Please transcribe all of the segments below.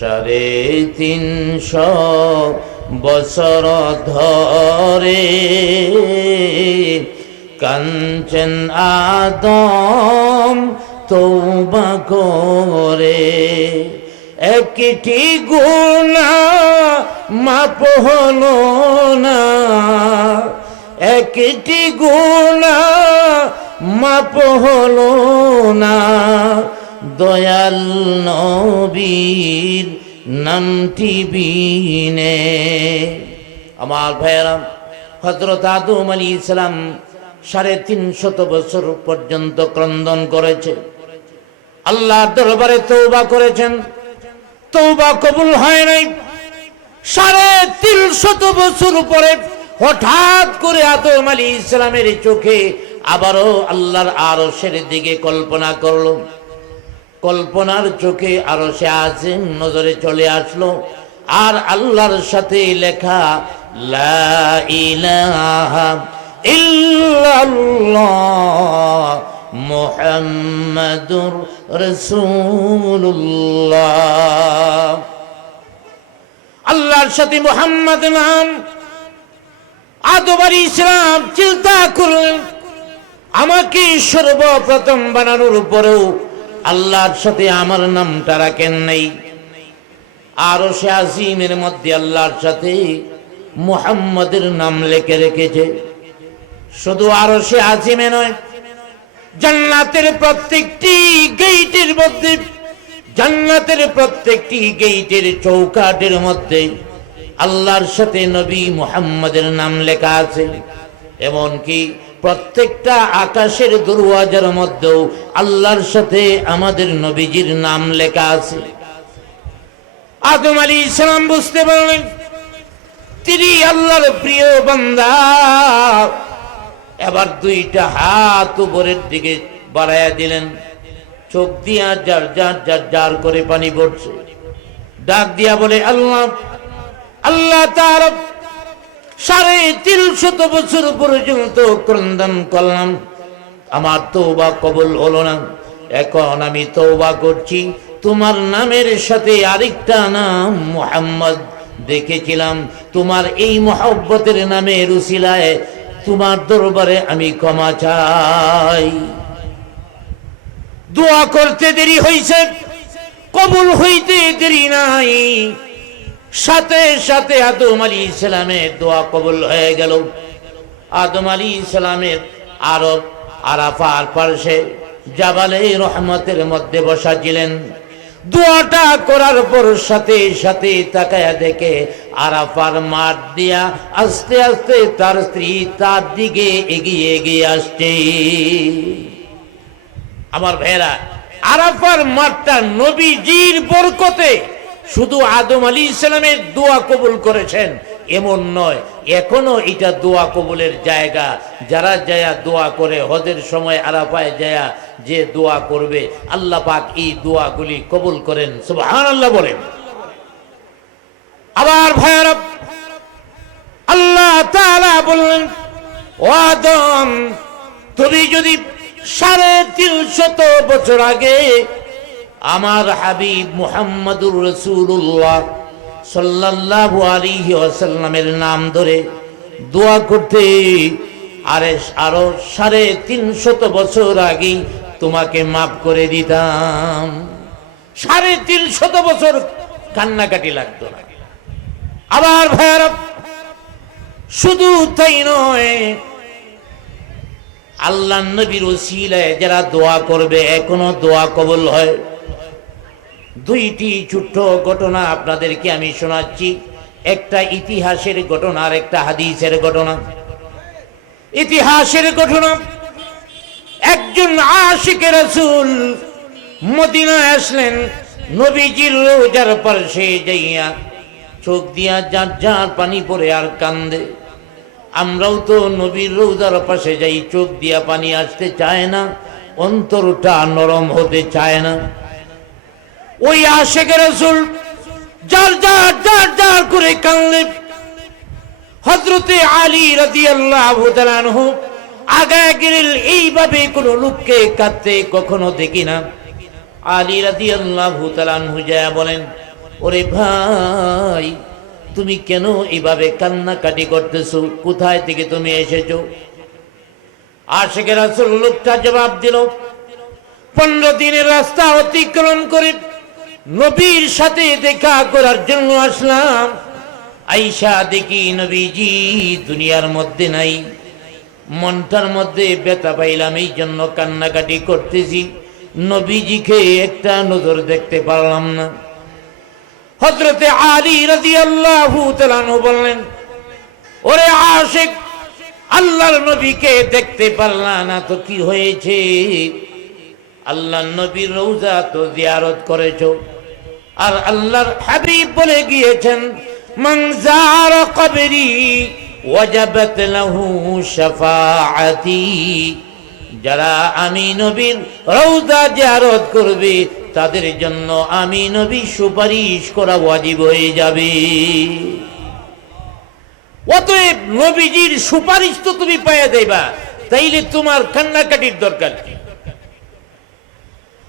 সাড়ে তিনশো বছর ধরে কাঞ্চন আদম তৌবা করে। একটি গুণা মাপ হলো না। একটি গুণা মাপ হলো না। দয়াল নবীর নামটি বিনে। আমার ভাইয়েরা হজরত আদম আলী ইসলাম সাড়ে তিনশত বছর পর্যন্ত ক্রন্দন করেছে। আল্লাহ দরবারে তৌবা করেছেন। তৌবা কবুল হয় নাই। সাড়ে তিনশত বছর পরে হঠাৎ করে আদম আলী ইসলামের চোখে আবারও আল্লাহর আরশের দিকে কল্পনা করল। কল্পনার চোখে আরও সে আজিম নজরে চলে আসলো। আর আল্লাহর সাথে লেখা, লা ইলাহা আল্লাহর সাথে মুহাম্মদ নাম আলী ইসলাম চিন্তা করলেন আমাকে সর্বপ্রথম বানানোর পরেও আল্লাহর সাথে আমার নামটা রাখেন নাই। আরও সে আজিমের মধ্যে আল্লাহর সাথে মুহাম্মদের নাম লেখে রেখেছে। শুধু আরও সে আজিমে নয়, জান্নাতের প্রত্যেকটি গেইটের মধ্যে, জান্নাতের প্রত্যেকটি গেইটের চৌকাটের মধ্যে আল্লাহর সাথে নবী মুহাম্মদের নাম লেখা আছে। এমনকি প্রত্যেকটা আকাশের দরওয়াজার মধ্যেও আল্লাহর সাথে আমাদের নবীজির নাম লেখা আছে। আদম আলী ইসলাম বুঝতে পারলেন, তিনি আল্লাহর প্রিয় বান্দা। এবার দুইটা হাত উপরের দিকে বাড়াইয়া দিলেন। চোখ দিয়া যার যার যার যার করে পানি পড়ছে। ডাক দিয়া বলে, আল্লাহ আল্লাহ তার সাড়ে তিনশত বছর পর্যন্ত ক্রন্দন করলাম। আমার তৌবা কবল হলো না। এখন আমি তৌবা করছি। তোমার নামের সাথে আরেকটা নাম মোহাম্মদ দেখেছিলাম। তোমার এই মহব্বতের নামে রুসিলায় তোমার দরবারে আমি ক্ষমা চাই। দোয়া করতে দেরি হয়েছে কবুল হইতে দেরি নাই। সাথে সাথে আদম আলী ইসলামের দোয়া কবুল হয়ে গেল। আদম আলী ইসলামের আরব আরাফার পার্শ্বে জাবালে রহমতের মধ্যে বসা ছিলেন দোয়াটা করার পর সাথে সাথে তাকায়া দেখে আরাফার মাঠ দিয়া আস্তে আস্তে তার স্ত্রী তার দিকে এগিয়ে এগিয়ে আসছে। আমার ভাইয়েরা, আরাফার মাঠটা নবীজির বরকতে শুধু আদম আলী ইসলামের দোয়া কবুল করেছেন, এমন নয়, এখনও এটা দোয়া কবুলের জায়গা। যারা যায়া দোয়া করে, হজের সময় আরাফায় যায়া যে দোয়া করবে, আল্লাহ পাক এই দোয়াগুলি কবুল করেন। সুবহান আল্লাহ বলেন। আবার ভাইয়ারা, আল্লাহ তাআলা বললেন, ও আদম, তুমি যদি সাড়ে তিনশত বছর আগে আমার হাবিব মুহাম্মদুর রসুল্লাহ সাল্লাল্লাহু আলাইহি ওয়াসাল্লামের নাম ধরে দোয়া করতে আরে আরও সাড়ে তিনশত বছর আগে তোমাকে মাফ করে দিতাম। সাড়ে তিনশত বছর কান্নাকাটি লাগতো না। আবার ভাইয়ারা, শুধু তাই নয় আল্লাহ নবীর ওসিলায় যারা দোয়া করবে, এখনও দোয়া কবল হয়। দুইটি ছোট্ট ঘটনা আপনাদেরকে আমি শোনাচ্ছি। একটা ইতিহাসের ঘটনা আর একটা হাদিসের ঘটনা। ইতিহাসের ঘটনা। একজন আশিকের রাসূল মদিনায় আসলেন, নবীজির রোজার পাশে যাইয়া চোখ দিয়া যার যার পানি পড়ে আর কান্দে। আমরাও তো নবীর রোজার পাশে যাই, চোখ দিয়া পানি আসতে চায় না, অন্তরটা নরম হতে চায় না। ওই আশেকের রসুল, যার যার যার যার করে কানলে হজরতে আলী রাজি আল্লাহ আগায় গেলেন এইভাবে কোনো লোককে কাঁদতে কখনো দেখি না। আলী রাদি আল্লাহ হুজায়া বলেন, ওরে ভাই, তুমি কেন এইভাবে কান্নাকাটি করতেছো? কোথায় থেকে তুমি এসেছ? আশেখ রাসুল লোকটা জবাব দিল, পনেরো দিনের রাস্তা অতিক্রম করে নবীর সাথে দেখা করার জন্য আসলাম। আইসা দেখি নবীজি দুনিয়ার মধ্যে নাই। মনটার মধ্যে ব্যথা পাইলাম এই জন্য কান্নাকাটি করতেছি। নবীজিকে একটা নজর দেখতে পারলাম না। হজরতে আলী রাজি আল্লাহ বললেন, ওরে আশেক, আল্লাহর নবীকে দেখতে পারলাম না তো কি হয়েছে? আল্লাহ নবীর রৌজা তো জিয়ারত করেছ। আর আল্লাহর হাবিব বলে গিয়েছেন মংজার কবরি ওয়াজাবাত লাহু শাফাআতি। যারা আমি নবীর রৌজা জিয়ারত করবে, তাদের জন্য আমি নবী সুপারিশ করা ওয়াজিব হয়ে যাবে। অতএব নবীজির সুপারিশ তো তুমি পাইয়া দেবা তাইলে তোমার কান্নাকাটির দরকার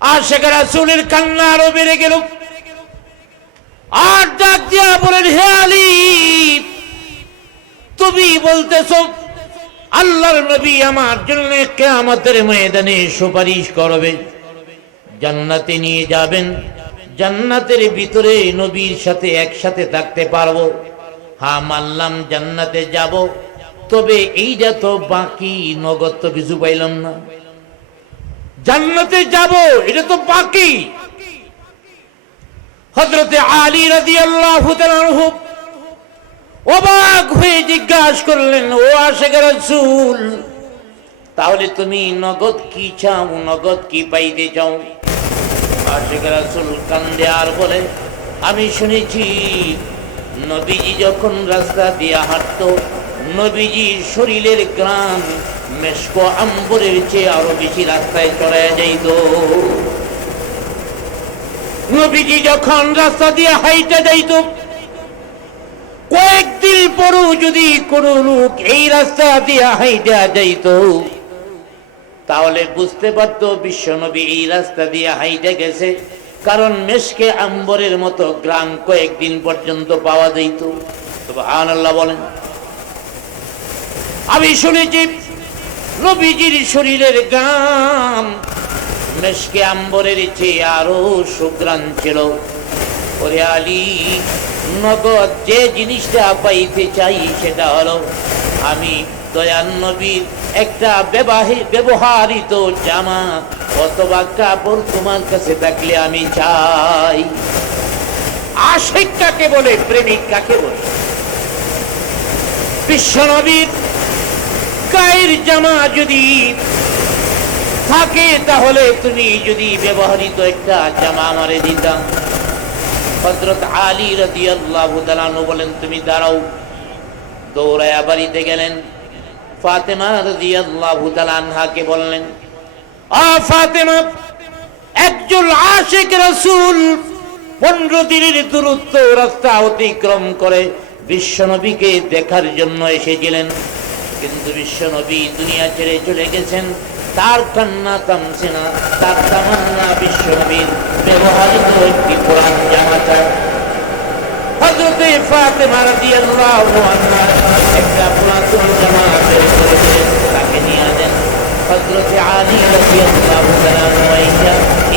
আর সেখানে রাসূলের কান্না আরও বেড়ে গেল। আর ডাক দিয়া বলেন, হে আলী, তুমি বলতেছ, আল্লাহর নবী আমার জন্য কেয়ামতের ময়দানে সুপারিশ করবে। জান্নাতে নিয়ে যাবেন, জান্নাতের ভিতরে নবীর সাথে একসাথে থাকতে পারব। হ্যাঁ মানলাম জান্নাতে যাব, তবে এইটা তো বাকি নগদ তো কিছু পাইলাম না। জান্নাতে যাব, এটা তো বাকি। হজরতে আলী রাজি আল্লাহ অবাক হয়ে জিজ্ঞাসা করলেন, ও আশেখ রসুল, তাহলে তুমি নগদ কি চাও? নগদ কি পাইতে চাও? কান্দে আর বলে, আমি শুনেছি, নবীজি যখন রাস্তা দিয়ে হাঁটতো নবীজির শরীরের গ্রাম মেশকো আম্বরের চেয়ে আরও বেশি রাস্তায় চড়ায় যাইত। নবীজি যখন রাস্তা দিয়ে হাইটা যাইত, কয়েকদিন পরও যদি কোন লোক এই রাস্তা দিয়ে হাইটা যাইত, তাহলে বুঝতে পারতো বিশ্বনবী এই রাস্তা দিয়ে হাইটে গেছে। কারণ মেশকে আম্বরের মতো গ্রাম কয়েকদিন পর্যন্ত পাওয়া যাইত। আল্লাহ বলেন। আমি শুনেছি, নবীজির শরীরের গাম মেশকে আম্বরের চেয়ে আরও সুগ্রাণ ছিল। ওরে আলী, নগদ যে জিনিসটা পাইতে চাই সেটা হলো, আমি দয়ান নবীর একটা ব্যবহারিত জামা অথবা কাপড় তোমার কাছে থাকলে আমি চাই। আশেক কাকে বলে, প্রেমিক কাকে বলে? বিশ্বনবীর গায়ের জামা যদি থাকে, তাহলে তুমি যদি ব্যবহৃত একটা জামা আমারে দিতাম হজরত আলী রদি আল্লাহ বলেন, তুমি দাঁড়াও। দৌড়ায়া বাড়িতে গেলেন। ফাতেমা রদি আল্লাহ আনহাকে বললেন, আ ফাতেমা, একজন আশেক রসুল পনেরো দিনের দূরত্ব রাস্তা অতিক্রম করে বিশ্বনবীকে দেখার জন্য এসেছিলেন। কিন্তু বিশ্বনবী দুনিয়া ছেড়ে চলে গেছেন।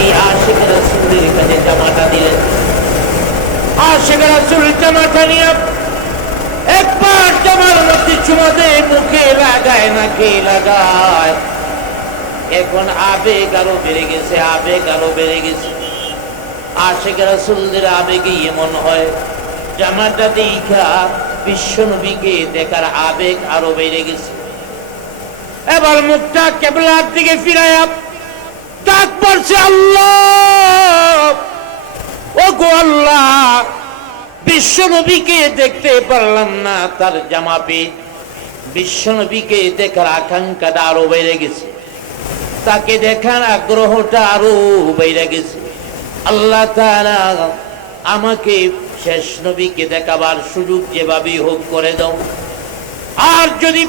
এই আশিক রাসূলের কাছে জামাটা দিলেন। আশিক রাসূল জামাটা নিয়ে একবার জামার মধ্যে চুমাতে মুখে লাগায় নাকে লাগায়। এখন আবেগ আরও বেড়ে গেছে, আবেগ আরও বেড়ে গেছে। আশেখ রাসুলদের আবেগে এমন হয়, জামাটা দেখা বিশ্ব নবীকে দেখার আবেগ আরও বেড়ে গেছে। এবার মুখটা কেবলার দিকে ফিরায় ডাক পড়ছে, আল্লাহ! ও গো আল্লাহ! বিশ্ব নবীকে দেখতে পারলাম না তার জামা পেয়ে বিশ্ব নবীকে দেখার আকাঙ্ক্ষাটা আরও বেড়ে গেছে। তাকে দেখার আগ্রহটা আরও বেড়ে গেছে। আল্লাহ আমাকে শেষ নবীকে দেখাবার সুযোগ যেভাবেই হোক করে দাও। আর যদি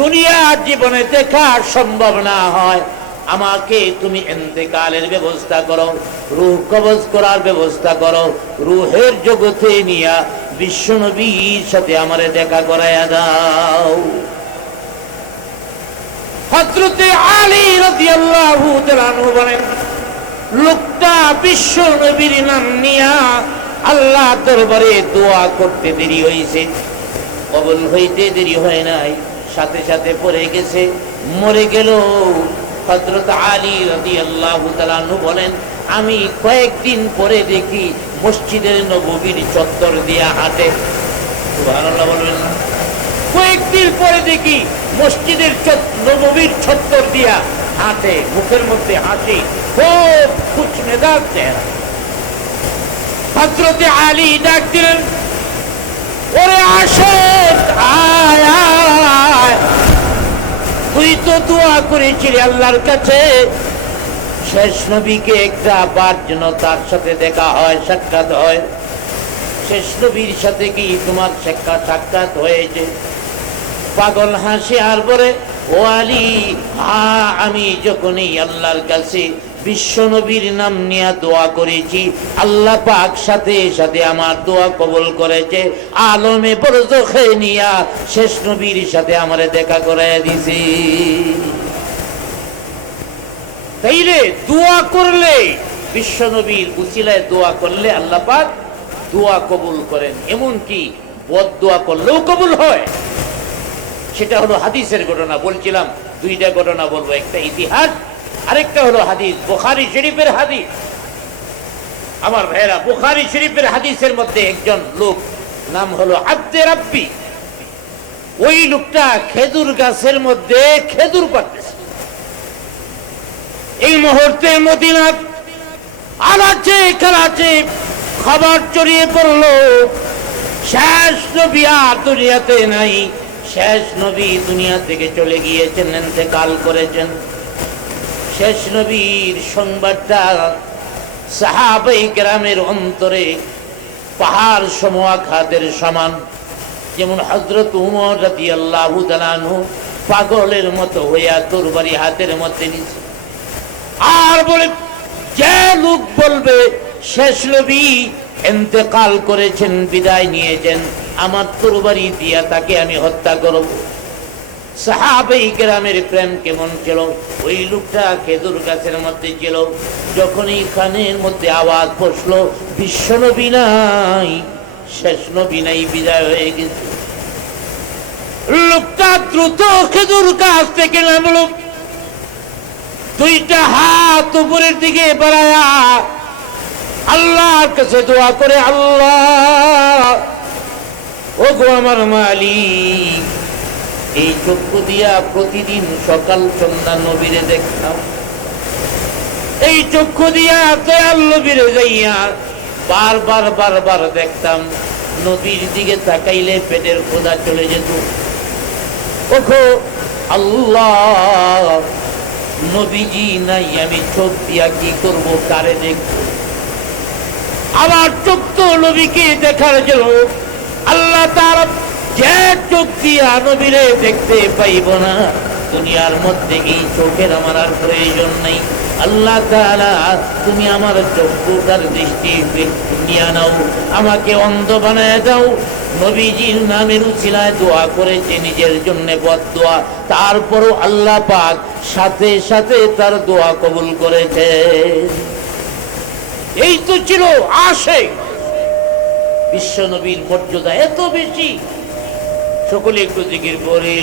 দুনিয়ার জীবনে দেখা সম্ভব না হয়, আমাকে তুমি এন্তেকালের ব্যবস্থা করো, রুহ কবজ করার ব্যবস্থা করো, রুহের জগতে নিয়া বিশ্ব নবীর সাথে আমার দেখা করাইয়া দাও। হজরতে আলী রাদিয়াল্লাহু তাআলা বলেন, লোকটা বিশ্ব নবীর নাম নিয়া আল্লাহ দরবারে দোয়া করতে দেরি হয়েছে কবল হইতে দেরি হয় নাই, সাথে সাথে পড়ে গেছে, মরে গেল। হজরত আলী রাদি আল্লাহ বলেন, আমি কয়েকদিন পরে দেখি মসজিদের নবীর চত্বর দিয়া সুবহানাল্লাহ বলবেন না। কয়েকদিন পরে দেখি মসজিদের নববীর ছত্তর দিয়া হাঁটে মুখের মধ্যে হাসি, খুব মেজাজ চেহারা। হজরতে আলী ডাক দিলেন, ওরে আসেন তুই তো দোয়া করেছিলি আল্লাহর কাছে। শেষ নবীকে একটা বার যেন তার সাথে দেখা হয়, সাক্ষাৎ হয়। শেষ নবীর সাথে কি তোমার সাক্ষাৎ সাক্ষাৎ হয়েছে? পাগল হাসি আর বলে, ও আলী হা আমি যখনই আল্লাহর কাছে বিশ্ব নবীর নাম নিয়ে দোয়া করেছি, আল্লাহ পাক সাথে সাথে আমার দোয়া কবুল করেছে, আলমে বরজখে নিয়া শেষ নবীর সাথে আমারে দেখা করে দিছি। তাইলে দোয়া করলে, বিশ্ব নবীর উচিলায় দোয়া করলে আল্লাহ পাক দোয়া কবুল করেন। এমন কি বদ দোয়া করলেও কবুল হয়। সেটা হলো হাদিসের ঘটনা। বলছিলাম, দুইটা ঘটনা বলব, একটা ইতিহাস, আরেকটা হলো হাদিস, বোখারি শরীফের হাদিস। আমার ভাইরা বুখারী শরীফের হাদিসের মধ্যে একজন লোক, নাম হলো আব্দে রাব্বি। ওই লোকটা খেজুর গাছের মধ্যে খেজুর পাড়তেছে। এই মুহূর্তে মদিনাত আনাচে কানাচে খবর ছড়িয়ে পড়ল। শেষ নবী আর দুনিয়াতে নাই। শেষ নবী দুনিয়া থেকে চলে গিয়েছেন কাল করেছেন। শেষ নবীর সংবাদটা সাহাবাই গ্রামের অন্তরে পাহাড় সমুখাতের সমান। যেমন হজরত উমর রাতি আল্লাহ পাগলের মতো হইয়া তোরবারি হাতের মধ্যে নিছে আর বলে, যে লোক বলবে, শেষ নবী এতেকাল করেছেন, বিদায় নিয়েছেন। আমার তরবারি দিয়া তাকে আমি হত্যা করব। গ্রামের প্রেম কেমন ছিল? ওই লোকটা খেজুর গাছের মধ্যে ছিল। কানের মধ্যে আওয়াজ নাই, শেষ নবী নাই, বিদায় হয়ে গেছে। লোকটা দ্রুত খেজুর গাছ থেকে দুইটা হাত উপরের দিকে বাড়ায়া আল্লাহর কাছে দোয়া করে, আল্লাহ ও গো আমার মালিক, এই চক্ষু দিয়া প্রতিদিন সকাল সন্ধ্যা নবীরে দেখতাম। এই চক্ষু দিয়া দয়াল নবীরে যাইয়া বারবার বারবার দেখতাম, নবীর দিকে তাকাইলে পেটের খোদা চলে যেত। ওখো আল্লাহ, নবীজি নাই, আমি চোখ দিয়া কি করব, কারে দেখব? আমার চোখ তো নবীকে দেখার জন্য। আল্লাহ তার যে চোখ দিয়া নবীরে দেখতে পাইব না, দুনিয়ার মধ্যে এই চোখের আমার আর প্রয়োজন নেই। আল্লাহ তুমি আমার চক্ষুটার দৃষ্টি নিয়ে নাও, আমাকে অন্ধ বানায় দাও। নবীজির নামের উচিলায় দোয়া করেছে, নিজের জন্য বদ দোয়া তারপরও আল্লাহ পাক সাথে সাথে তার দোয়া কবুল করেছে। এই তো ছিল আসে। বিশ্ব নবীর মর্যাদা এত বেশি। সকলে একটু জিকির করে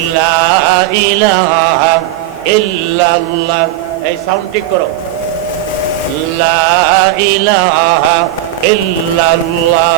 এই সাউন্ড ঠিক করো। ইল্লাল্লাহ।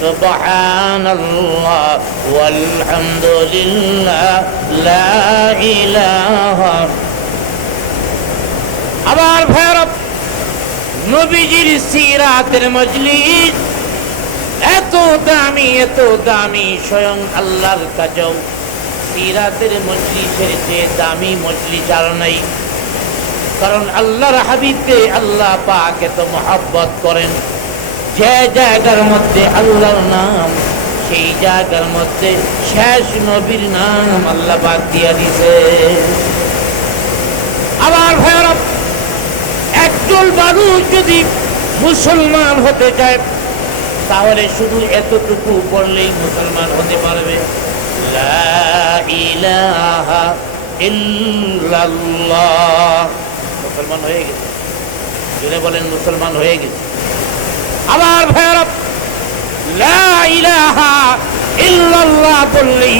سبحان الله والحمد لله لا إله আবার ভৈরব নবীজির সিরাতের মজলিস এত দামি এত দামি স্বয়ং আল্লাহর কাছেও সিরাতের মজলিসের যে দামি মজলিস আর নাই কারণ আল্লাহর হাবিবকে আল্লাহ পাক এত মহাব্বত করেন যে জায়গার মধ্যে আল্লাহর নাম, সেই জায়গার মধ্যে শেষ নবীর নাম আল্লাহ বাদ দিয়া দিছে। আবার ভৈরব একজন মানুষ যদি মুসলমান হতে চায়, তাহলে শুধু এতটুকু পড়লেই মুসলমান হতে পারবে। মুসলমান হয়ে গেছে। বলেন মুসলমান হয়ে গেছে। আবার ভৈরব ইল্লাল্লাহ বললেই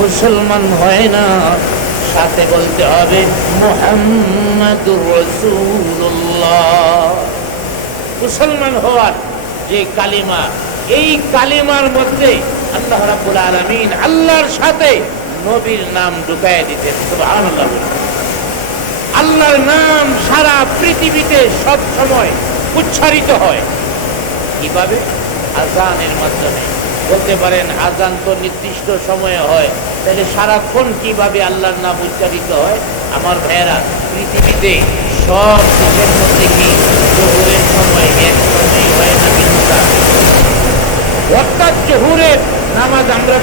মুসলমান হয় না। সাথে বলতে হবে, মুহাম্মাদুর মুসলমান হওয়ার যে কালিমা, এই কালিমার মধ্যে আল্লাহ রাব্বুল আলামিন আল্লাহর সাথে নবীর নাম ঢুকায় দিতেন, সুবহানাল্লাহ। আল্লাহর নাম সারা পৃথিবীতে সব সময় উচ্চারিত হয়। কীভাবে? আজানের মাধ্যমে। বলতে পারেন, আজান তো নির্দিষ্ট সময়ে হয়। তাহলে সারাক্ষণ কীভাবে আল্লাহর নাম উচ্চারিত হয়? আমার ভাইয়েরা, পৃথিবীতে সব দেশের মধ্যে কি জহুরের সময়? এক সময় হয় না, কিন্তু অর্থাৎ জহুরের নামাজ আমরা